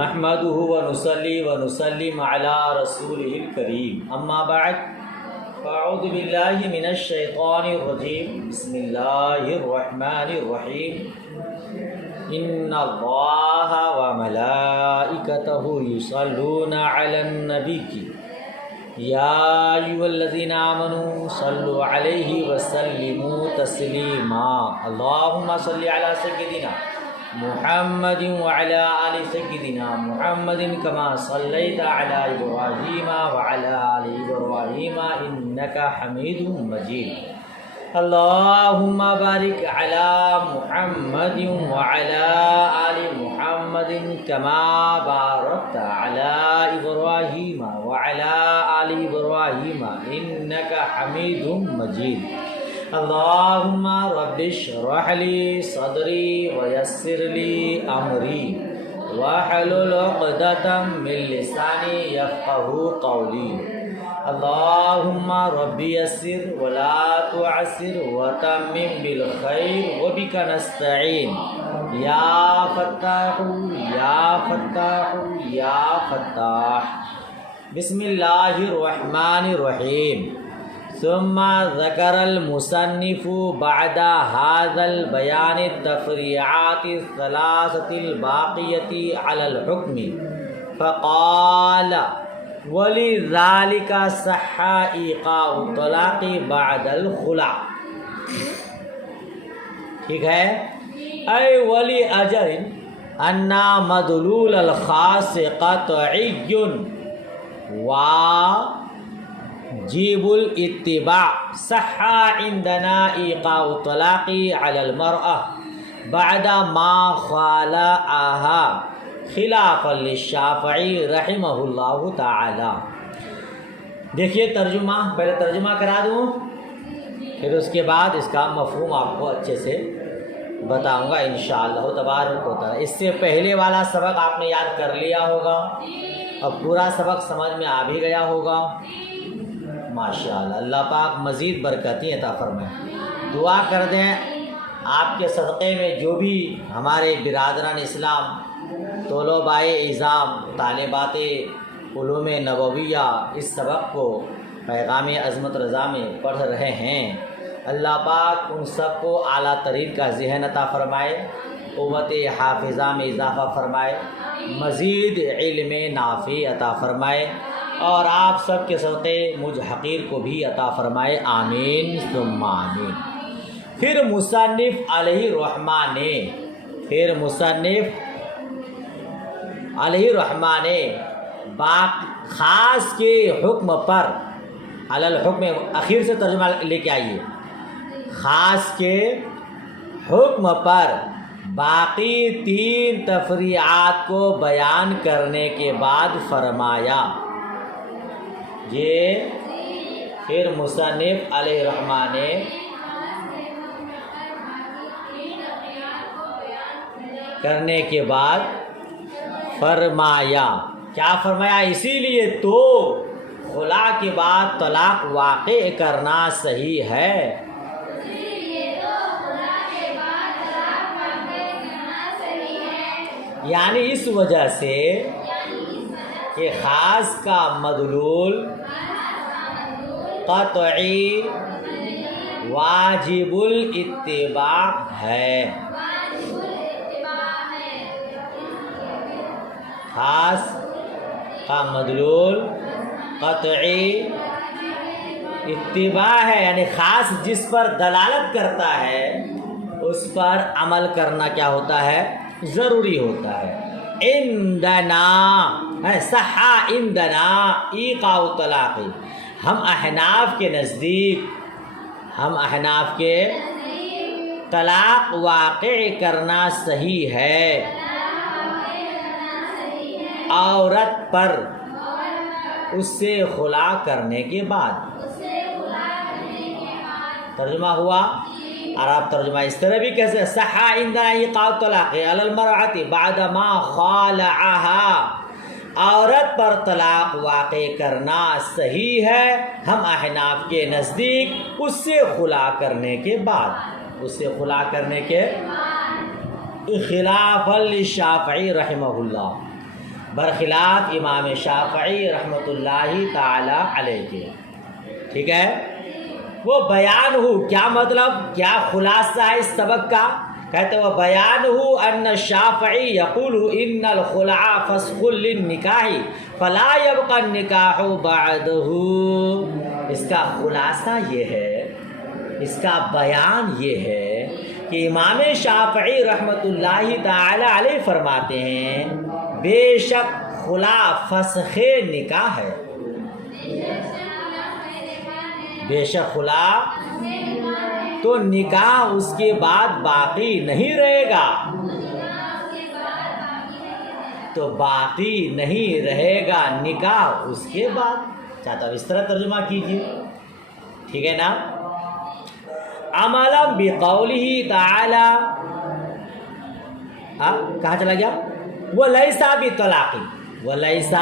نحمده ونصلي ونسلم على رسوله الكريم اما بعد فاعوذ بالله من الشيطان الرجيم بسم الله الرحمن الرحيم ان الله وملائكته يصلون على النبي يا ايها الذين امنوا صلوا عليه وسلموا تسليما اللهم صل على سيدنا محمد وعلى آل سيدنا محمد كما صليت على إبراهيم وعلى آل إبراهيم إنك حميد مجيد اللهم بارك على محمد وعلى آل محمد كما باركت على إبراهيم وعلى آل إبراهيم إنك حميد مجيد اللهم رب اشرح لي صدري ويسر لي أمري واحلل عقدة من لساني يفقهوا قولي اللهم رب يسر ولا تعسر وتمم بالخير وبك نستعين يا فتاح يا فتاح يا فتاح بسم الله الرحمن الرحيم ثم ذكر المصنف بعد هذا البيان التفريعات الثلاثة الباقية على الحكم فقال ولذلك صح إيقاع الطلاق بعد الخلع. ٹھیک ہے. اے ولی اجر ان مدلول الخاص قطعی واجب الاتباع صح عندنا ایقاع الطلاق على المرأة بعد ما خالعها خلافا للشافعی رحمہ اللہ تعالی. دیکھیے ترجمہ، پہلے ترجمہ کرا دوں پھر اس کے بعد اس کا مفہوم آپ کو اچھے سے بتاؤں گا انشاءاللہ تبارک و تعالی. اس سے پہلے والا سبق آپ نے یاد کر لیا ہوگا اور پورا سبق سمجھ میں آ بھی گیا ہوگا. ماشاءاللہ اللہ پاک مزید برکتیں عطا فرمائے. دعا کر دیں آپ کے صدقے میں جو بھی ہمارے برادران اسلام طلبائے اعظام طالبات علوم نبویہ اس سبق کو پیغام عظمت رضا میں پڑھ رہے ہیں، اللہ پاک ان سب کو اعلیٰ ترین کا ذہن عطا فرمائے، قوت حافظہ میں اضافہ فرمائے، مزید علم نافع عطا فرمائے اور آپ سب کے صدقے مجھ حقیر کو بھی عطا فرمائے. آمین ثم آمین. پھر مصنف علیہ الرحمٰن نے خاص کے حکم پر علی الحکم، اخیر سے ترجمہ لے کے آئیے. خاص کے حکم پر باقی تین تفریعات کو بیان کرنے کے بعد فرمایا. یہ پھر مصنف علیہ الرحمٰن نے کرنے کے بعد فرمایا. کیا فرمایا؟ اسی لیے تو خلا کے بعد طلاق واقع کرنا صحیح ہے. یعنی اس وجہ سے کہ خاص کا مدلول قطعی واجب الاتباع ہے. خاص کا مدلول قطعی اتباع ہے، یعنی خاص جس پر دلالت کرتا ہے اس پر عمل کرنا کیا ہوتا ہے؟ ضروری ہوتا ہے. عندنا صح عندنا ایقاع الطلاق، ہم احناف کے نزدیک طلاق واقع کرنا صحیح ہے عورت پر اس سے خلا کرنے کے بعد. ترجمہ ہوا. اور آپ ترجمہ اس طرح بھی کہہ سکتے صح عندنا ایقاع الطلاق علی المرأة بعد ما خالعها، عورت پر طلاق واقع کرنا صحیح ہے ہم احناف کے نزدیک اس سے خلا کرنے کے بعد. خلاف للشافعی رحمہ اللہ. برخلاف امام شافعی رحمۃ اللہ تعالی علیہ کے. ٹھیک ہے. وہ بیان ہو کیا مطلب، کیا خلاصہ ہے اس سبق کا؟ کہتے وہ بیان ہو ان الشافعی یقول ان الخلع فسخ للنکاح فلا یبقى النکاح بعدہ. اس کا خلاصہ یہ ہے، اس کا بیان یہ ہے کہ امام شافعی رحمۃ اللہ تعالی علیہ فرماتے ہیں بے شک خلا فسخ نکاح ہے. بے شک خلا تو نکاح اس کے بعد باقی نہیں رہے گا، تو باقی نہیں رہے گا نکاح اس کے بعد. چاہتا ہوں اس طرح ترجمہ کیجیے. ٹھیک ہے نا. عملا بقولہ تعالی، کہاں چلا گیا؟ وَلَيْسَ بِطَلَاقٍ، وَلَيْسَ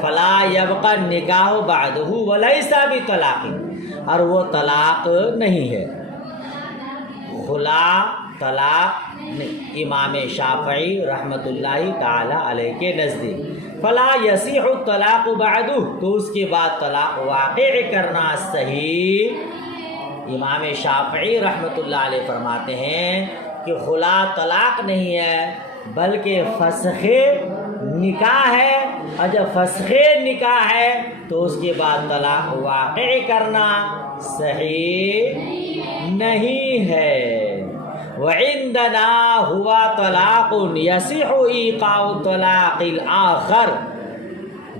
فَلَا يَبْقَى النِّكَاحُ بَعْدَهُ وَلَيْسَ بِطَلَاقٍ، اور وہ طلاق نہیں ہے. خلا طلاق امام شافعی رحمۃ اللہ تعالی علیہ کے نزدیک فلا یصح الطلاق بعدہ، تو اس کے بعد طلاق واقع کرنا صحیح. امام شافعی رحمۃ اللہ علیہ فرماتے ہیں کہ خلا طلاق نہیں ہے بلکہ فسخ نکاح ہے، اور جب فسخ نکاح ہے تو اس کے بعد طلاق واقع کرنا صحیح نہیں ہے. وعندنا ہوا طلاق یصح ایقاع الطلاق الآخر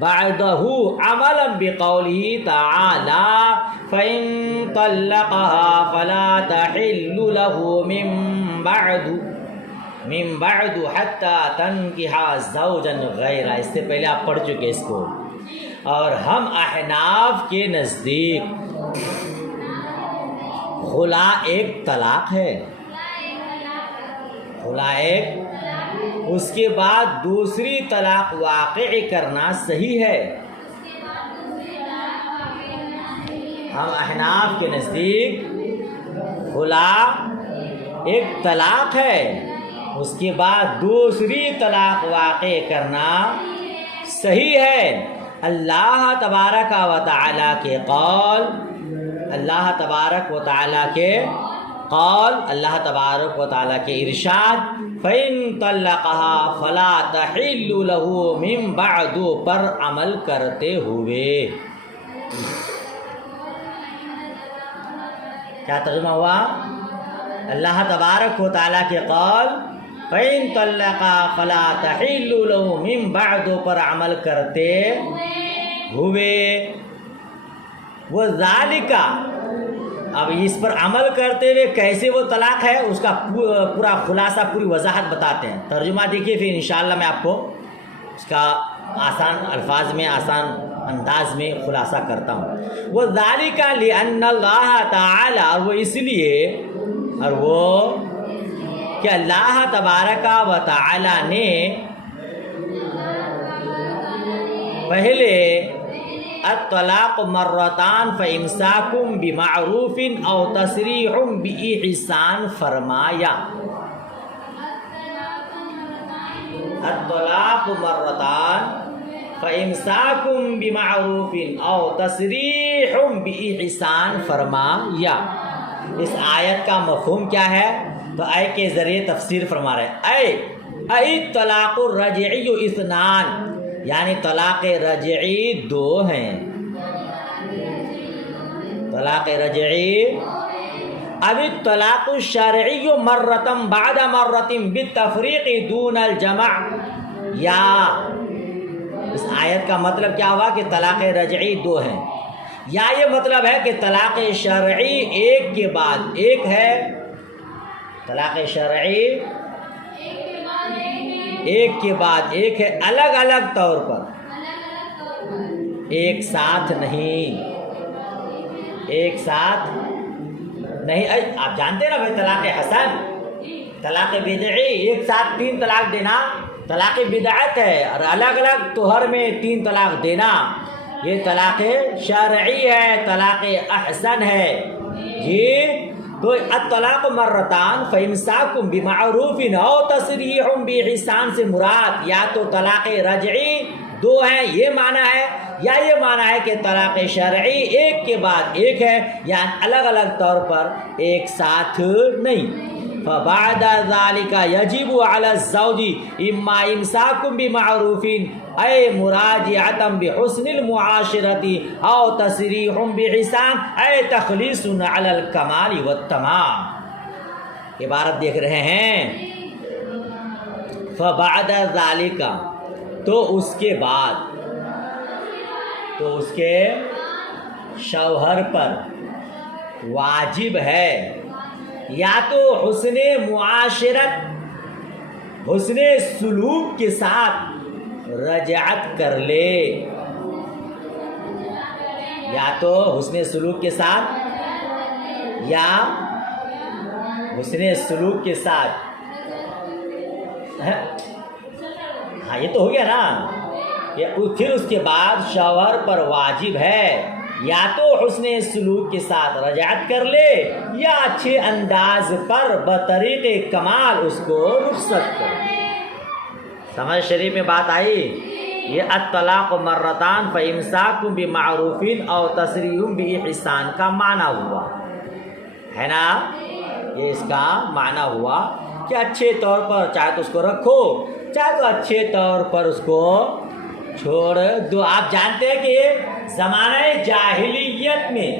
بعدہ عملا بقولہ تعالی فإن طلقها فلا تحل له من بعد حتى تنكح زوجا غیرہ. اس سے پہلے آپ پڑھ چکے اس کو. اور ہم احناف کے نزدیک خلا ایک طلاق ہے، خلا ایک، اس کے بعد دوسری طلاق واقع کرنا صحیح ہے. ہم احناف کے نزدیک خلا ایک طلاق ہے، اس کے بعد دوسری طلاق واقع کرنا صحیح ہے. اللہ تبارک و تعالیٰ کے قول، اللہ تبارک و تعالیٰ کے قول، اللہ تبارک و تعالیٰ کے ارشاد فَإِن طَلَّقَهَا فَلَا تَحِلُّ لَهُ مِن بَعْدُ پر عمل کرتے ہوئے. کیا ترجمہ ہوا؟ اللہ تبارک و تعالیٰ کے قول فَإِن طَلَّقَهَا فَلَا تَحِلُّ لَهُ مِن بَعْدُ پر عمل کرتے ہوئے. وَذَلِكَ، اب اس پر عمل کرتے ہوئے کیسے وہ طلاق ہے اس کا پورا خلاصہ، پوری وضاحت بتاتے ہیں. ترجمہ دیکھیے، پھر انشاءاللہ میں آپ کو اس کا آسان الفاظ میں، آسان انداز میں خلاصہ کرتا ہوں. وَذَلِكَ لِأَنَّ اللَّهَ تَعَالَى، اور وہ اس لیے، اور وہ کہ اللہ تبارک و تعالی نے پہلے الطلاق مرتان فإمساكم بمعروف او تسریح بإحسان فرمایا. الطلاق مرتان فإمساكم بمعروف او تسریح بإحسان فرمایا. اس آیت کا مفہوم کیا ہے؟ تو اے کے ذریعے تفسیر فرما رہے ہیں. اے طلاق الرجعی اثنان، یعنی طلاق رجعی دو ہیں. طلاق رجعی. اب الطلاق الشرعی مرتم بعد مرتم بالتفریق دون الجمع. یا اس آیت کا مطلب کیا ہوا کہ طلاق رجعی دو ہیں، یا یہ مطلب ہے کہ طلاق شرعی ایک کے بعد ایک ہے. طلاق شرعی ایک کے بعد ایک ہے، الگ الگ طور پر، ایک ساتھ نہیں، ایک ساتھ نہیں. آپ جانتے ہیں نا بھائی، طلاق حسن، طلاق بدعی، ایک ساتھ 3 طلاق دینا طلاق بدعت ہے، اور الگ الگ طہر میں 3 طلاق دینا یہ طلاق شرعی ہے، طلاق احسن ہے. جی، تو الطلاق مرتان فامساکم بمعروف او تسریح باحسان سے مراد یا تو طلاق رجعی دو ہیں یہ معنی ہے، یا یہ معنی ہے کہ طلاق شرعی ایک کے بعد ایک ہے، یعنی الگ الگ طور پر ایک ساتھ نہیں۔ فبعد ذلك يجب على الزوج اما امساک بمعروف اے مراجعة بحسن المعاشرة او تسریح بحسان اے تخلیص على الکمال والتمام۔ عبارت دیکھ رہے ہیں، فبعد ذلك تو اس کے بعد، تو اس کے شوہر پر واجب ہے یا تو حسن معاشرت، حسن سلوک کے ساتھ رجعت کر لے، یا تو حسن سلوک کے ساتھ، یا حسن سلوک کے ساتھ، ہاں یہ تو ہو گیا نا، پھر اس کے بعد شوہر پر واجب ہے یا تو حسن سلوک کے ساتھ رجعت کر لے یا اچھے انداز پر بطریق کمال اس کو رخصت کرے۔ سمجھ شریف میں بات آئی؟ یہ الطلاق مرتان فامساک بمعروف او تسریح باحسان کا معنی ہوا ہے نا، یہ اس کا معنی ہوا کہ اچھے طور پر چاہے تو اس کو رکھو، چاہے تو اچھے طور پر اس کو چھوڑ دو۔ آپ جانتے ہیں کہ زمانہ جاہلیت میں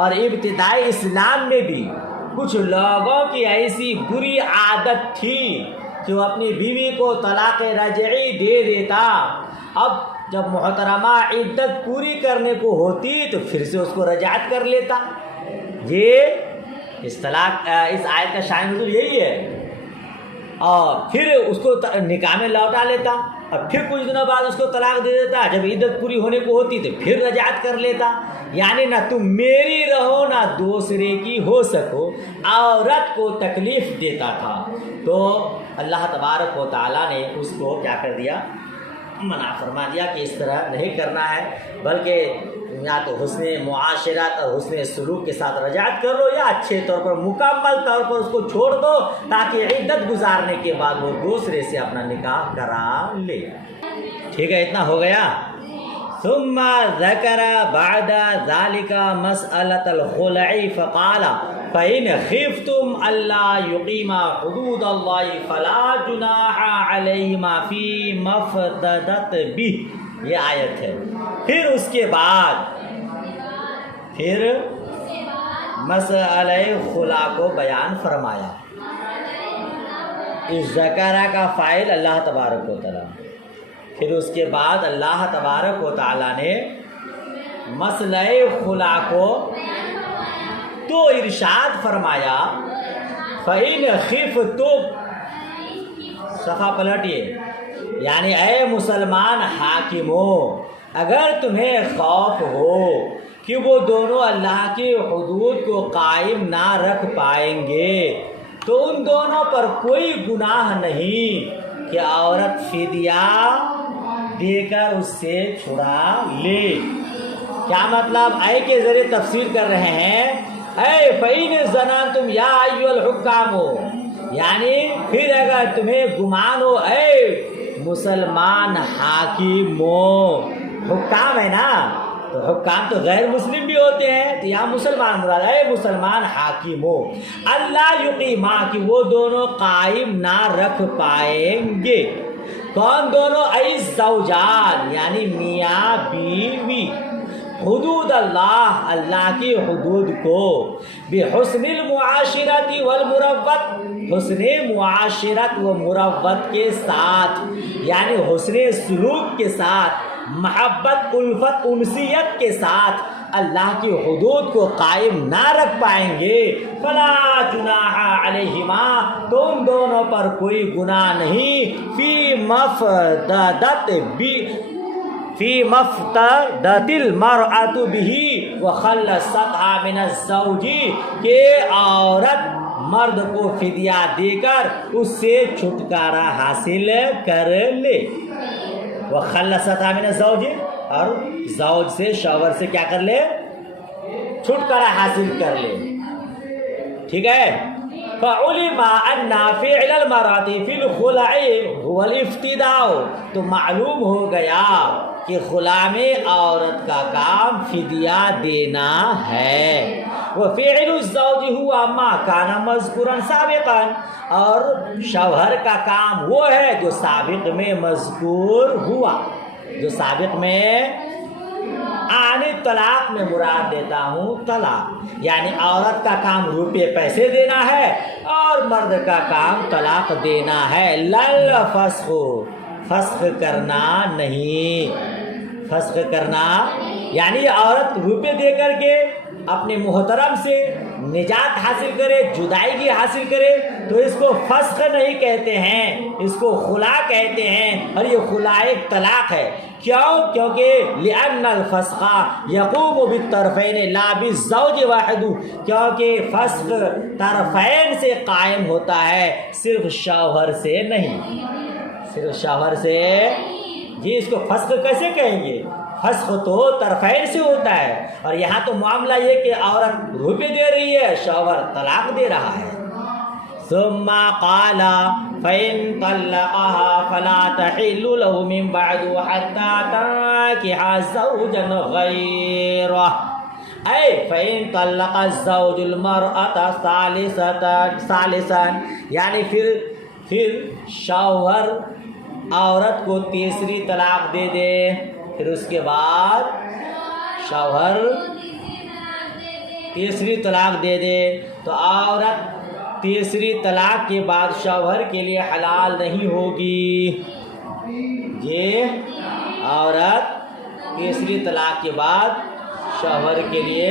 اور ابتدائی اسلام میں بھی کچھ لوگوں کی ایسی بری عادت تھی کہ وہ اپنی بیوی کو طلاق رجعی دے دیتا، اب جب محترمہ عدت پوری کرنے کو ہوتی تو پھر سے اس کو رجعت کر لیتا۔ یہ اس آیت کا شان نزول یہی ہے، اور پھر اس کو نکاح میں لوٹا لیتا اور پھر کچھ دنوں بعد اس کو طلاق دے دیتا، جب عدت پوری ہونے کو ہوتی تو پھر رجعت کر لیتا۔ یعنی نہ تم میری رہو نہ دوسرے کی ہو سکو، عورت کو تکلیف دیتا تھا۔ تو اللہ تبارک و تعالیٰ نے اس کو کیا کر دیا؟ منع فرما دیا کہ اس طرح نہیں کرنا ہے، بلکہ یا تو حسن معاشرت اور حسن سلوک کے ساتھ رجعت کر لو یا اچھے طور پر مکمل طور پر اس کو چھوڑ دو تاکہ عدت گزارنے کے بعد وہ دوسرے سے اپنا نکاح کرا لے۔ ٹھیک ہے، اتنا ہو گیا۔ ثم ذکر بعد ذلك مسألة الخلع فقال فإن خفتم ألا يقيما حدود الله فلا جناح عليهما فيما افتدت به، یہ آیت ہے۔ پھر اس کے بعد پھر مسئلہ خلا کو بیان فرمایا۔ اس ذکرہ کا فاعل اللہ تبارک و تعالیٰ، پھر اس کے بعد اللہ تبارک و تعالیٰ نے مسئلہ خلا کو تو ارشاد فرمایا، فَإِنْ خِفْتُمْ، صفحہ پلٹیے، یعنی اے مسلمان حاکموں، اگر تمہیں خوف ہو کہ وہ دونوں اللہ کی حدود کو قائم نہ رکھ پائیں گے تو ان دونوں پر کوئی گناہ نہیں کہ عورت فدیہ دے کر اس سے چھڑا لے۔ کیا مطلب؟ اے کے ذریعے تفسیر کر رہے ہیں، اے فَإِنْ زَنَنْتُمْ يَا أَيُّهَا الْحُكَّامُ، یعنی پھر اگر تمہیں گمان ہو اے مسلمان حاکموں، حکام ہے نا، تو حکام تو غیر مسلم بھی ہوتے ہیں، تو یہاں مسلمان مراد ہے، مسلمان حاکموں، اللہ یقیما کہ وہ دونوں قائم نہ رکھ پائیں گے۔ کون دونوں؟ ای زوجان، یعنی میاں بیوی، حدود اللہ، اللہ کی حدود کو، بحسن المعاشرت والمروت، حسن معاشرت و مروت کے ساتھ، یعنی حسن سلوک کے ساتھ، محبت، الفت، انسیت کے ساتھ اللہ کی حدود کو قائم نہ رکھ پائیں گے، فلا جناح علیہما، تو ان دونوں پر کوئی گناہ نہیں، فی مفتدت المرأۃ بہ وخلصتها من الزوج، کہ عورت مرد کو فدیہ دے کر اس سے چھٹکارا حاصل کر لے، وخلصتها من الزوج، اور زوج سے، شوہر سے کیا کر لے؟ چھٹکارا حاصل کر لے۔ ٹھیک ہے. فعلم ان فعل المرأة في الخلع هو الافتداء، تو معلوم ہو گیا کہ خلا میں عورت کا کام فدیہ دینا ہے. وفعل الزوج هو ما كان مذکورا سابقا، اور شوہر کا کام وہ ہے جو سابق میں مذکور ہوا، جو سابق میں آنے طلاق میں مراد دیتا ہوں طلاق، یعنی عورت کا کام روپے پیسے دینا ہے اور مرد کا کام طلاق دینا ہے. لل فسخ، فسخ کرنا نہیں. فسخ کرنا یعنی عورت روپے دے کر کے اپنے محترم سے نجات حاصل کرے، جدائیگی حاصل کرے، تو اس کو فسخ نہیں کہتے ہیں، اس کو خلا کہتے ہیں. اور یہ خلا ایک طلاق ہے. کیوں؟ کیونکہ لأن الفسخ یقوم بالطرفین لا بالزوج واحد، کیونکہ فسخ طرفین سے قائم ہوتا ہے، صرف شوہر سے نہیں. صرف شوہر سے. جی اس کو فسخ کیسے کہیں گے؟ فسخ تو طرفین سے ہوتا ہے، اور یہاں تو معاملہ یہ کہ عورت روپے دے رہی ہے، شوہر طلاق دے رہا ہے. ثم قال فإن طلقها فلا تحل له من بعد حتى تنكح زوجا غيره. اے فإن طلق الزوج المرأة ثالثا، یعنی پھر شوہر عورت کو تیسری طلاق دے دے، پھر اس کے بعد شوہر تیسری طلاق دے دے، تو عورت تیسری طلاق کے بعد شوہر کے لیے حلال نہیں ہوگی. یہ عورت تیسری طلاق کے بعد شوہر کے لیے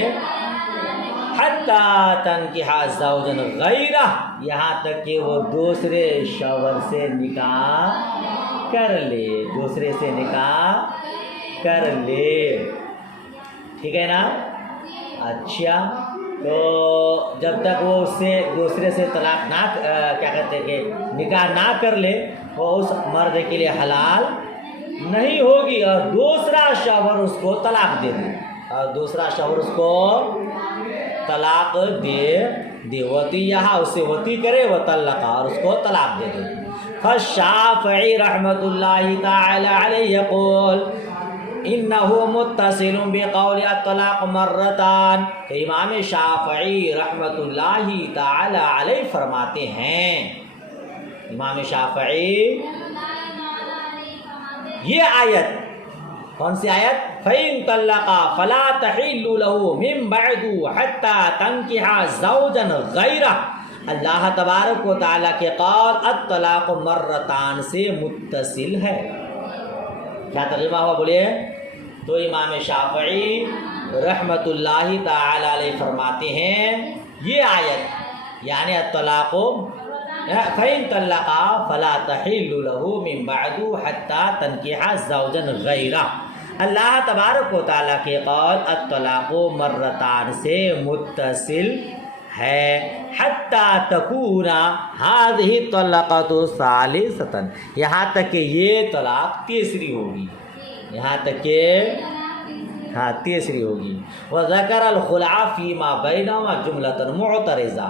حتی تنکح زوجا غیرہ، یہاں تک کہ وہ دوسرے شوہر سے نکاح کر لے، دوسرے سے نکاح کر لے. ٹھیک ہے نا؟ اچھا، تو جب تک وہ اس سے دوسرے سے طلاق نہ کیا کہتے ہیں کہ نکاح نہ کر لے، وہ اس مرد کے لیے حلال نہیں ہوگی. اور دوسرا شوہر اس کو طلاق دے دے، اور دوسرا شوہر اس کو طلاق دے وطی، یہاں اس سے وطی کرے وہ طلقہ، اور اس کو طلاق دے دے. فالشافعی رحمۃ اللہ تعالی علیہ یقول انه متصل بقول الطلاق مرتان، تو امام شافعی رحمۃ اللہ تعالی علیہ فرماتے ہیں، امام شافعی یہ آیت، کون سی آیت؟ فَإِن طَلَّقَا فَلَا تَحِلُّ لَهُ مِن بَعْدُ حَتَّى تَنكِحَ زَوْجًا غَيْرَهُ، اللہ تبارک و تعالیٰ کے قول الطلاق مرتان سے متصل ہے. کیا ترجمہ ہوا بولیے؟ تو امام شافعی رحمۃ اللہ تعالی علیہ فرماتے ہیں یہ آیت، یعنی الطلاق فَإِن طَلَّقَا فَلَا تَحِلُّ لَهُ مِن بَعْدُ حَتَّى تَنكِحَ زَوْجًا غَيْرَهُ، اللہ تبارک و تعالیٰ کے قول الطلاق مرتان سے متصل ہے. حتیٰ تکون هذه الطلقۃ ثالثۃ، یہاں تک کہ یہ طلاق تیسری ہوگی، یہاں تک کہ تیسری ہوگی. وذکر الخلع فیما بینہما جملۃ معترضہ،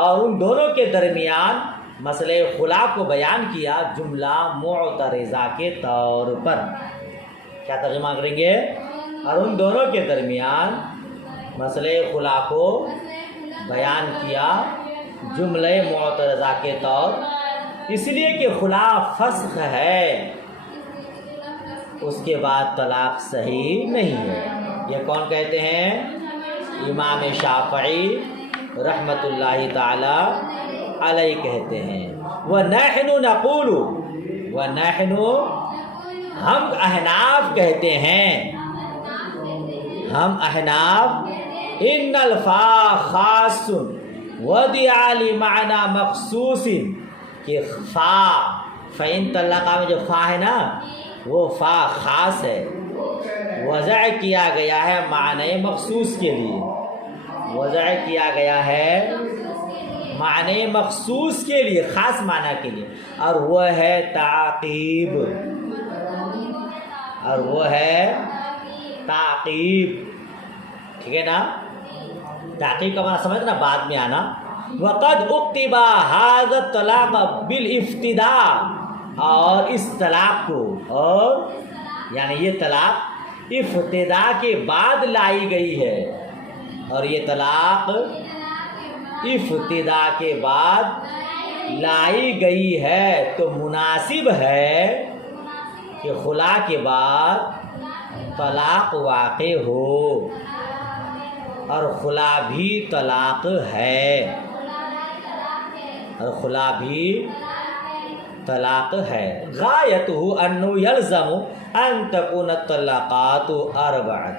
اور ان دونوں کے درمیان مسئلہ خلع کو بیان کیا جملہ معترضہ کے طور پر. کیا ترجمہ کریں گے؟ اور ان دونوں کے درمیان مسئلہ خلع کو بیان کیا جملہ معترضہ کے طور، اس لیے کہ خلع فسخ ہے، اس کے بعد طلاق صحیح نہیں ہے. یہ کون کہتے ہیں؟ امام شافعی رحمۃ اللہ تعالی علیہ کہتے ہیں. وَنَحْنُ نَقُولُ، وَنَحْنُ ہم احناف کہتے ہیں، ہم احناف ان الفا خاص وضع لمعنى مخصوص، کہ فا فَإِن طَلَّقَا میں جو فا ہے نا وہ فا خاص ہے، وضع کیا گیا ہے معنی مخصوص کے لیے، وضع کیا گیا ہے معنی مخصوص کے لیے، خاص معنی کے لیے، اور وہ ہے تعقیب، اور وہ ہے تعقیب. ٹھیک ہے نا؟ تعقیب کا معنی سمجھنا بعد میں آنا. وقد اکتبا هذا الطلاق بالافتداء، اور اس طلاق کو، اور یعنی یہ طلاق افتدا کے بعد لائی گئی ہے، اور یہ طلاق ابتدا کے بعد لائی گئی ہے، تو مناسب ہے کہ خلا کے بعد طلاق واقع ہو، اور خلا بھی طلاق ہے، اور خلا بھی طلاق ہے۔ غایتہ انہ یلزم ان تکون الطلاقات اربعۃ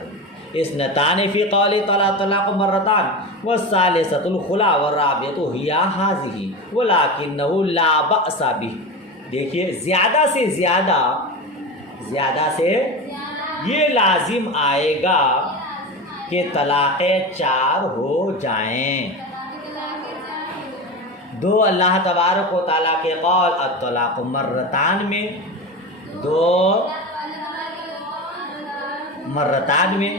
اثنتان فی قول طلاق مرتان والثالثۃ الخلا والرابعۃ ہی ہذہ ولکنہ لا بأس بہ۔ دیکھیے زیادہ سے یہ لازم آئے گا کہ طلاقیں 4 ہو جائیں۔ 2 اللہ تبارک و تعالیٰ کے قول الطلاق مرتان میں، 2 مرتان میں،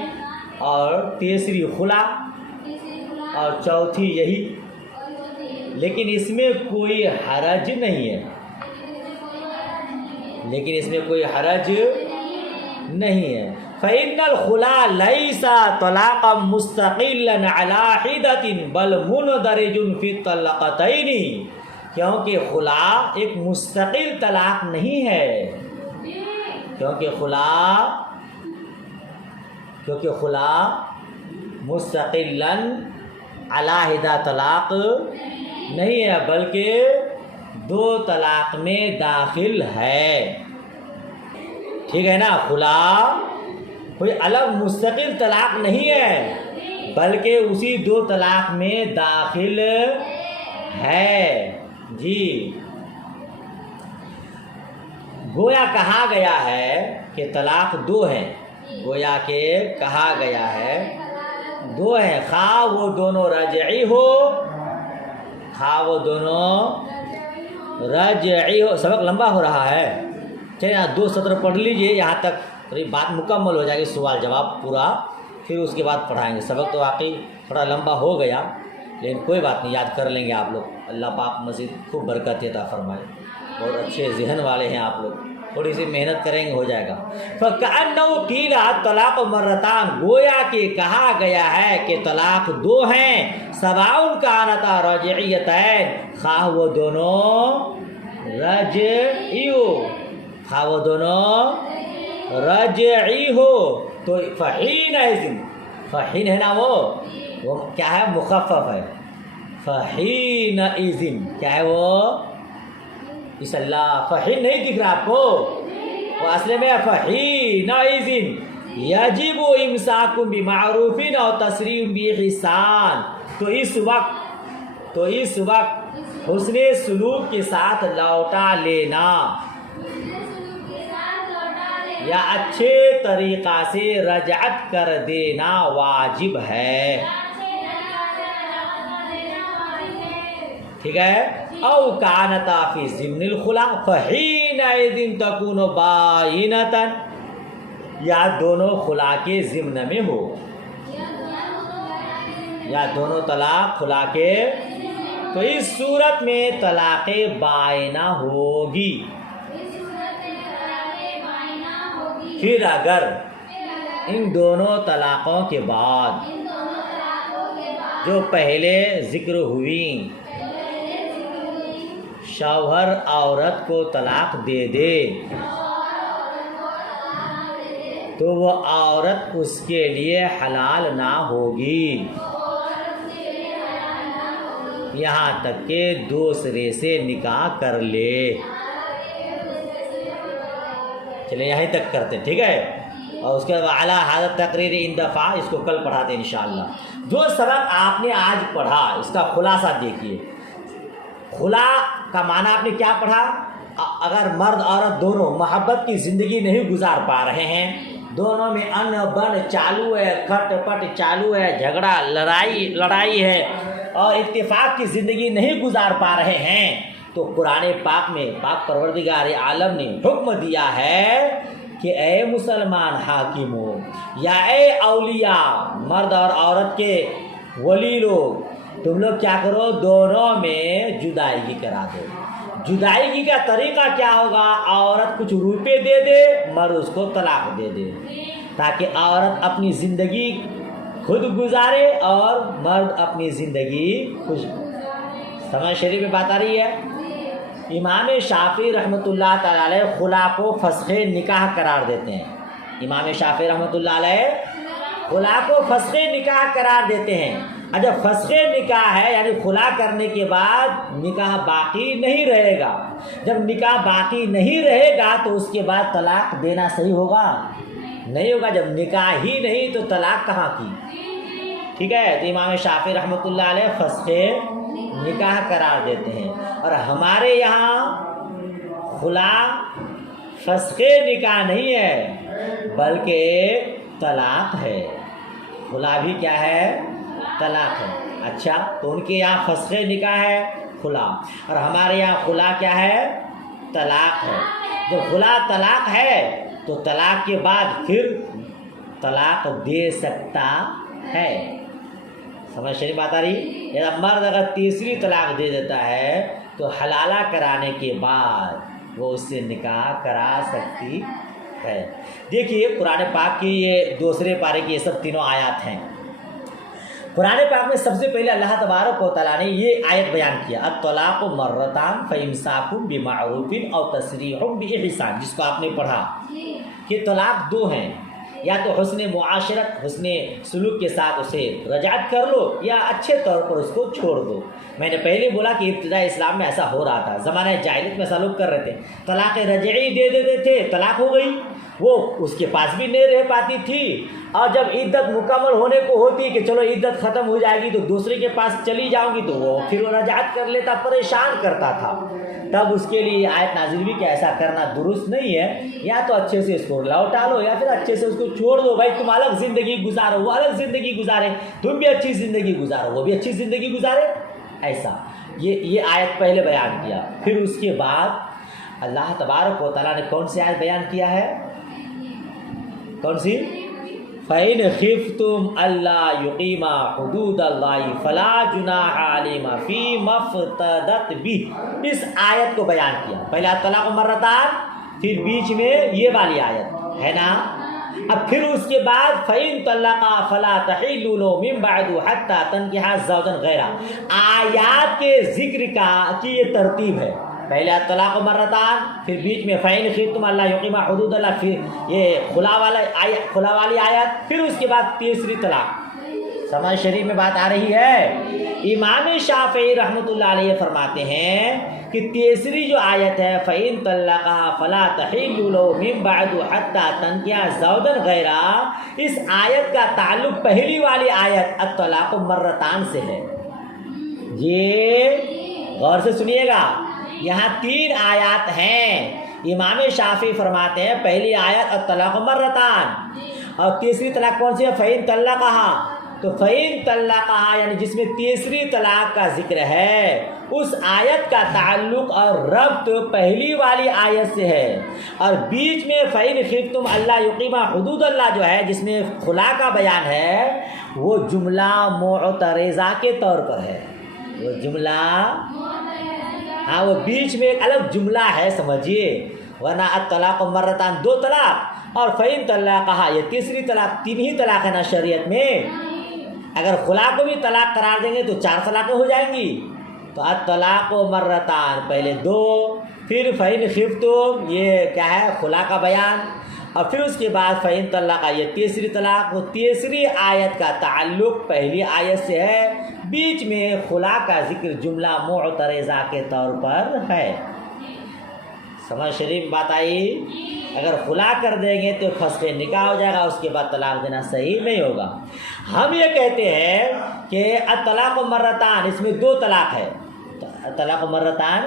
اور تیسری خلا، اور چوتھی یہی، لیکن اس میں کوئی حرج نہیں ہے، لیکن اس میں کوئی حرج نہیں ہے۔ فإن الخلا ليس طلاقا مستقلا على حدة بل مندرج في الطلقتين، کیونکہ خلا ایک مستقل طلاق نہیں ہے، کیونکہ خلا مستقلا علیحدہ طلاق نہیں ہے، بلکہ 2 طلاق میں داخل ہے۔ ٹھیک ہے نا، خلا کوئی الگ مستقل طلاق نہیں ہے، بلکہ اسی 2 طلاق میں داخل ہے۔ جی، گویا کہا گیا ہے کہ طلاق 2 ہیں، گویا کہ کہا گیا ہے 2 ہیں، خواہ وہ دونوں رجعی ہو، خواہ وہ دونوں رجعی ہو۔ سبق لمبا ہو رہا ہے، چلیے 2 سطر پڑھ لیجئے، یہاں تک بات مکمل ہو جائے گی، سوال جواب پورا، پھر اس کے بعد پڑھائیں گے۔ سبق تو واقعی تھوڑا لمبا ہو گیا، لیکن کوئی بات نہیں، یاد کر لیں گے آپ لوگ۔ اللہ پاک مزید خوب برکت عطا فرمائے، بہت اچھے ذہن والے ہیں آپ لوگ، تھوڑی سی محنت کریں گے ہو جائے گا۔ فَكَأَنَّهُ قِيلَ الطَّلَاقُ مَرَّتَانِ، گویا کہ کہا گیا ہے کہ طلاق 2 ہیں، سَوَاءٌ كَانَتَا رَجْعِيَّتَيْنِ، خواہ وہ دونوں رجعی ہو، خواہ وہ دونوں رجعی ہو، تو فحینئذ، فحین ہے نا، وہ کیا ہے، مخفف ہے، فحینئذ کیا ہے وہ، اس اللہ فحین نہیں دکھ رہا آپ کو، وہ اصل میں فحینئذ یجب امساک بمعروف او تسریح باحسان، تو اس وقت حسن سلوک کے ساتھ لوٹا لینا یا اچھے طریقہ سے رجعت کر دینا واجب ہے۔ ٹھیک ہے، او کانتا فی ضمن الخلا فحینئذ تکون بائنۃ، یا دونوں خلا کے ضمن میں ہو، یا دونوں طلاق خلا کے، تو اس صورت میں طلاق بائنہ ہوگی۔ پھر اگر ان دونوں طلاقوں کے بعد جو پہلے ذکر ہوئی شوہر عورت کو طلاق دے دے، تو وہ عورت اس کے لیے حلال نہ ہوگی یہاں تک کہ دوسرے سے نکاح کر لے۔ چلیں یہیں تک کرتے ہیں، ٹھیک ہے، اور اس کے بعد اعلیٰ حضرت تقریر اندفاع، اس کو کل پڑھاتے ہیں انشاءاللہ۔ جو سبق آپ نے آج پڑھا اس کا خلاصہ دیکھیے۔ خلا کا معنی آپ نے کیا پڑھا؟ اگر مرد عورت دونوں محبت کی زندگی نہیں گزار پا رہے ہیں، دونوں میں ان بن چالو ہے، کھٹ پٹ چالو ہے، جھگڑا لڑائی ہے، اور اتفاق کی زندگی نہیں گزار پا رہے ہیں، تو قرآن پاک میں پاک پروردگار عالم نے حکم دیا ہے کہ اے مسلمان حاکموں، یا اے اولیاء، مرد اور عورت کے ولی لوگ، تم لوگ کیا کرو، دونوں میں جدائیگی کرا دو۔ جدائیگی کا طریقہ کیا ہوگا، عورت کچھ روپے دے دے، مرد اس کو طلاق دے دے، تاکہ عورت اپنی زندگی خود گزارے اور مرد اپنی زندگی خوش۔ سمجھ شریف میں بات آ رہی ہے؟ امام شافعی رحمۃ اللہ تعالی علیہ خلا کو فسخ نکاح قرار دیتے ہیں۔ امام شافعی رحمۃ اللہ علیہ خلا کو فسخ نکاح قرار دیتے ہیں۔ اور جب فسخ نکاح ہے یعنی خلا کرنے کے بعد نکاح باقی نہیں رہے گا، جب نکاح باقی نہیں رہے گا تو اس کے بعد طلاق دینا صحیح ہوگا؟ نہیں ہوگا۔ جب نکاح ہی نہیں تو طلاق کہاں کی؟ ٹھیک ہے، تو امام شافعی رحمۃ اللہ علیہ فسخ نکاح قرار دیتے ہیں۔ اور ہمارے یہاں خلا فسخ نکاح نہیں ہے بلکہ طلاق ہے۔ خلا بھی کیا ہے؟ طلاق ہے۔ اچھا، تو ان کے یہاں فسخ نکاح ہے خلا، اور ہمارے یہاں خلا کیا ہے؟ طلاق ہے۔ جب خلا طلاق ہے تو طلاق کے بعد پھر طلاق دے سکتا ہے۔ سمجھ شریف بات آ رہی؟ یا مرد اگر تیسری طلاق دے دیتا ہے تو حلالہ کرانے کے بعد وہ اس سے نکاح کرا سکتی ہے۔ دیکھیے قرآن پاک کی یہ دوسرے پارے کی یہ سب تینوں آیات ہیں۔ قرآن پاک میں سب سے پہلے اللہ تبارک و تعالیٰ نے یہ آیت بیان کیا، الطلاق مرتان فامساک بمعروف او تسریح باحسان، جس کو آپ نے پڑھا کہ طلاق دو ہیں، یا تو حسن معاشرت، حسن سلوک کے ساتھ اسے رجعت کر لو، یا اچھے طور پر اس کو چھوڑ دو۔ میں نے پہلے بولا کہ ابتدائی اسلام میں ایسا ہو رہا تھا، زمانہ جاہلیت میں ایسا لوگ کر رہے تھے، طلاق رجعی دے دیتے تھے، طلاق ہو گئی، وہ اس کے پاس بھی نہیں رہ پاتی تھی، اور جب عدت مکمل ہونے کو ہوتی کہ چلو عدت ختم ہو جائے گی تو دوسرے کے پاس چلی جاؤں گی تو وہ پھر وہ رجعت کر لیتا، پریشان کرتا تھا۔ تب اس کے لیے آیت نازل ہوئی کہ ایسا کرنا درست نہیں ہے، یا تو اچھے سے اس کو لوٹا لو یا پھر اچھے سے اس کو چھوڑ دو۔ بھائی تم الگ زندگی گزارو، وہ الگ زندگی گزارے، تم بھی اچھی زندگی گزارو، وہ بھی اچھی زندگی گزارے، ایسا یہ آیت پہلے بیان کیا۔ پھر اس کے بعد اللہ تبارک و تعالیٰ نے کون سی آیت بیان کیا ہے؟ کون سی؟ فَإِنْ خِفْتُمْ أَلَّا يُقِيمَا حُدُودَ اللَّهِ فَلَا جُنَاحَ عَلَيْهِمَا فِيمَا افْتَدَتْ بِهِ، اس آیت کو بیان کیا۔ پہلا طلاق مرتان، پھر بیچ میں یہ والی آیت ہے نا۔ اب پھر اس کے بعد فَإِنْ طَلَّقَا فَلَا تَحِلُّ لَهُ مِنْ بَعْدُ حَتَّى تَنكِحَ زَوْجًا غَيْرَهُ۔ آیات کے ذکر کی یہ ترتیب ہے، پہلے طلاق مرتان، پھر بیچ میں فَإِنْ خِفْتُمْ أَلَّا يُقِيمَا حُدُودَ اللَّهِ، پھر یہ خلا والی آیت، پھر اس کے بعد تیسری طلاق۔ سمجھ شریف میں بات آ رہی ہے؟ امام شافعی رحمۃ اللہ علیہ فرماتے ہیں کہ تیسری جو آیت ہے فَإِنْ طَلَّقَهَا فَلَا تَحِلُّ لَهُ مِنْ بَعْدُ حَتَّى تَنكِحَ زَوْجًا غَيْرَهُ، اس آیت کا تعلق پہلی والی آیت الطلاق مرتان سے ہے۔ یہ غور سے سنیے گا، یہاں تین آیات ہیں۔ امام شافعی فرماتے ہیں پہلی آیت الطلاق مرتان، اور تیسری طلاق کون سی ہے؟ فَإِنْ طَلَّقَهَا۔ تو فَإِنْ طَلَّقَهَا یعنی جس میں تیسری طلاق کا ذکر ہے، اس آیت کا تعلق اور ربط پہلی والی آیت سے ہے، اور بیچ میں فَإِنْ خِفْتُمْ أَلَّا يُقِيمَا حُدُودَ اللَّهِ جو ہے، جس میں خلا کا بیان ہے، وہ جملہ معترضہ کے طور پر ہے۔ وہ جملہ، ہاں وہ بیچ میں ایک الگ جملہ ہے، سمجھیے، ورنہ الطلاق مرتان دو طلاق، اور فَإِنْ طَلَّقَهَا یہ تیسری طلاق، تین ہی طلاق ہے نا شریعت میں۔ اگر خلا کو بھی طلاق قرار دیں گے تو چار طلاقیں ہو جائیں گی۔ تو الطلاق مرتان پہلے دو، پھر فَإِنْ خِفْتُمْ یہ کیا ہے؟ خلا کا بیان، اور پھر اس کے بعد فَإِنْ طَلَّقَهَا یہ تیسری طلاق۔ وہ تیسری آیت کا تعلق پہلی آیت سے ہے، بیچ میں خلا کا ذکر جملہ معترضہ کے طور پر ہے۔ سمجھ شریف بات آئی؟ اگر خلا کر دیں گے تو فسخ نکاح ہو جائے گا، اس کے بعد طلاق دینا صحیح نہیں ہوگا۔ ہم یہ کہتے ہیں کہ الطلاق مرتان، اس میں دو طلاق ہے، طلاق مرتان،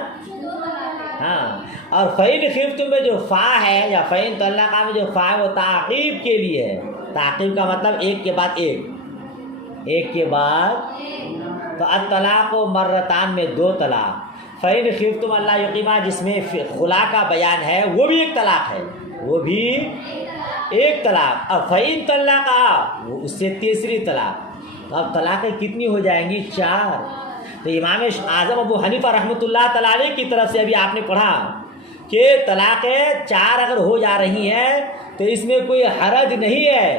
ہاں، اور فَإِنْ خِفْتُمْ میں جو فا ہے، یا فَإِنْ طَلَّقَهَا میں جو فا ہے، وہ تعقیب کے لیے ہے۔ تعقیب کا مطلب ایک کے بعد ایک، ایک کے بعد، تو الطلاق مرتان میں دو طلاق۔ فَإِنْ خِفْتُمْ أَلَّا يُقِيمَا جس میں خلا کا بیان ہے، وہ بھی ایک طلاق ہے، وہ بھی ایک طلاق، اور فَإِنْ طَلَّقَهَا وہ اس سے تیسری طلاق۔ تو اب طلاقیں کتنی ہو جائیں گی؟ 4۔ تو امام اعظم ابو حنیفہ رحمۃ اللہ تعالیٰ علیہ کی طرف سے ابھی آپ نے پڑھا کہ طلاقیں 4 اگر ہو جا رہی ہیں تو اس میں کوئی حرج نہیں ہے۔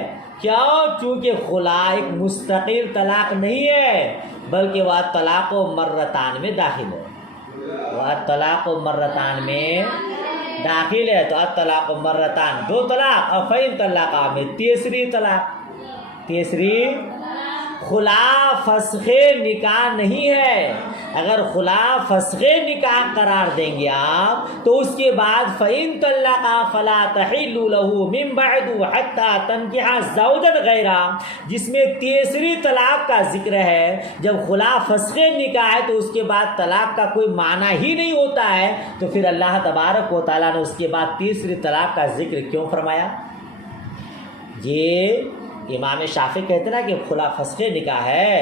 کیوں؟ چونکہ خلا ایک مستقل طلاق نہیں ہے، بلکہ وہ طلاق و مرتان میں داخل ہے۔ وہ طلاق و مرتان میں داخل ہے۔ تو طلاق و مرتان 2 طلاق، اور فین طلاق میں تیسری طلاق۔ تیسری خلا فسخ نکاح نہیں ہے۔ اگر خلا فسخ نکاح قرار دیں گے آپ تو اس کے بعد فَإِن طَلَّقَا فَلَا تَحِلُّ لَهُ مِن بَعْدُ حَتَّى تَنكِحَ زَوْجًا غَيْرَهُ، جس میں تیسری طلاق کا ذکر ہے۔ جب خلا فسخ نکاح ہے تو اس کے بعد طلاق کا کوئی معنی ہی نہیں ہوتا ہے، تو پھر اللہ تبارک و تعالیٰ نے اس کے بعد تیسری طلاق کا ذکر کیوں فرمایا؟ یہ امام شافعی کہتے ہیں کہ خلا فسخ نکاح ہے،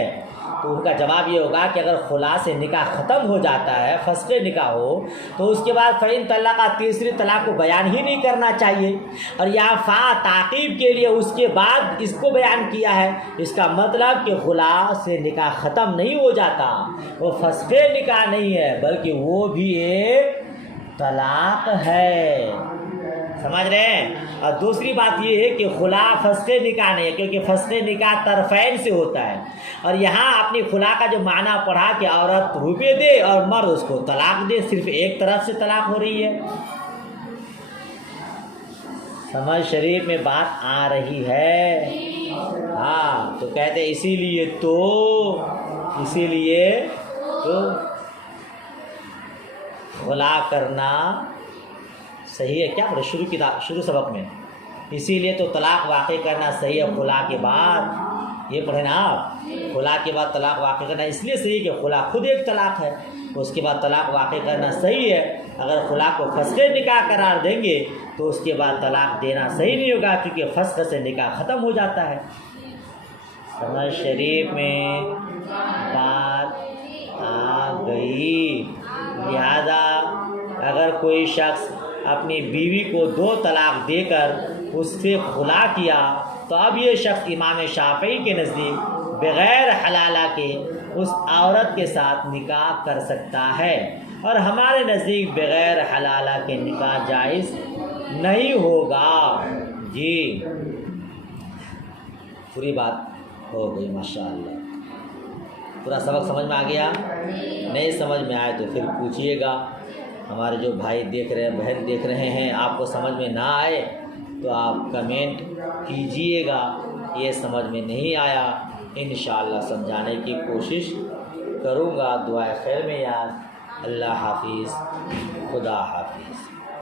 تو ان کا جواب یہ ہوگا کہ اگر خلا سے نکاح ختم ہو جاتا ہے، فسخ نکاح ہو، تو اس کے بعد فَإِن طَلَّقَا تیسری طلاق کو بیان ہی نہیں کرنا چاہیے، اور یہاں فا تعقیب کے لیے اس کے بعد اس کو بیان کیا ہے۔ اس کا مطلب کہ خلا سے نکاح ختم نہیں ہو جاتا، وہ فسخ نکاح نہیں ہے، بلکہ وہ بھی ایک طلاق ہے۔ سمجھ رہے ہیں؟ اور دوسری بات یہ ہے کہ خلا فسخ نکاح نہیں ہے، کیونکہ فسخ نکاح طرفین سے ہوتا ہے، اور یہاں اپنی خلا کا جو معنی پڑھا کہ عورت روپے دے اور مرد اس کو طلاق دے، صرف ایک طرف سے طلاق ہو رہی ہے۔ سمجھ شریف میں بات آ رہی ہے؟ ہاں، تو کہتے ہیں اسی لیے تو خلا کرنا صحیح ہے۔ کیا پڑھے شروع سبق میں؟ اسی لیے تو طلاق واقع کرنا صحیح ہے خلا کے بعد۔ یہ پڑھے نا آپ، خلا کے بعد طلاق واقع کرنا اس لیے صحیح کہ خلا خود ایک طلاق ہے، اس کے بعد طلاق واقع کرنا صحیح ہے۔ اگر خلا کو فسخ نکاح قرار دیں گے تو اس کے بعد طلاق دینا صحیح نہیں ہوگا، کیونکہ فسخ سے نکاح ختم ہو جاتا ہے۔ سمجھ شریف میں بات آ گئی؟ لہذا اگر کوئی شخص اپنی بیوی کو 2 طلاق دے کر اس سے خلا کیا تو اب یہ شخص امام شافعی کے نزدیک بغیر حلالہ کے اس عورت کے ساتھ نکاح کر سکتا ہے، اور ہمارے نزدیک بغیر حلالہ کے نکاح جائز نہیں ہوگا۔ جی پوری بات ہو گئی ماشاءاللہ۔ پورا سبق سمجھ میں آ گیا؟ نہیں سمجھ میں آئے تو پھر پوچھیے گا۔ ہمارے جو بھائی دیکھ رہے ہیں، بہن دیکھ رہے ہیں، آپ کو سمجھ میں نہ آئے تو آپ کمنٹ کیجئے گا، یہ سمجھ میں نہیں آیا، انشاءاللہ سمجھانے کی کوشش کروں گا۔ دعائے خیر میں یاد۔ اللہ حافظ، خدا حافظ۔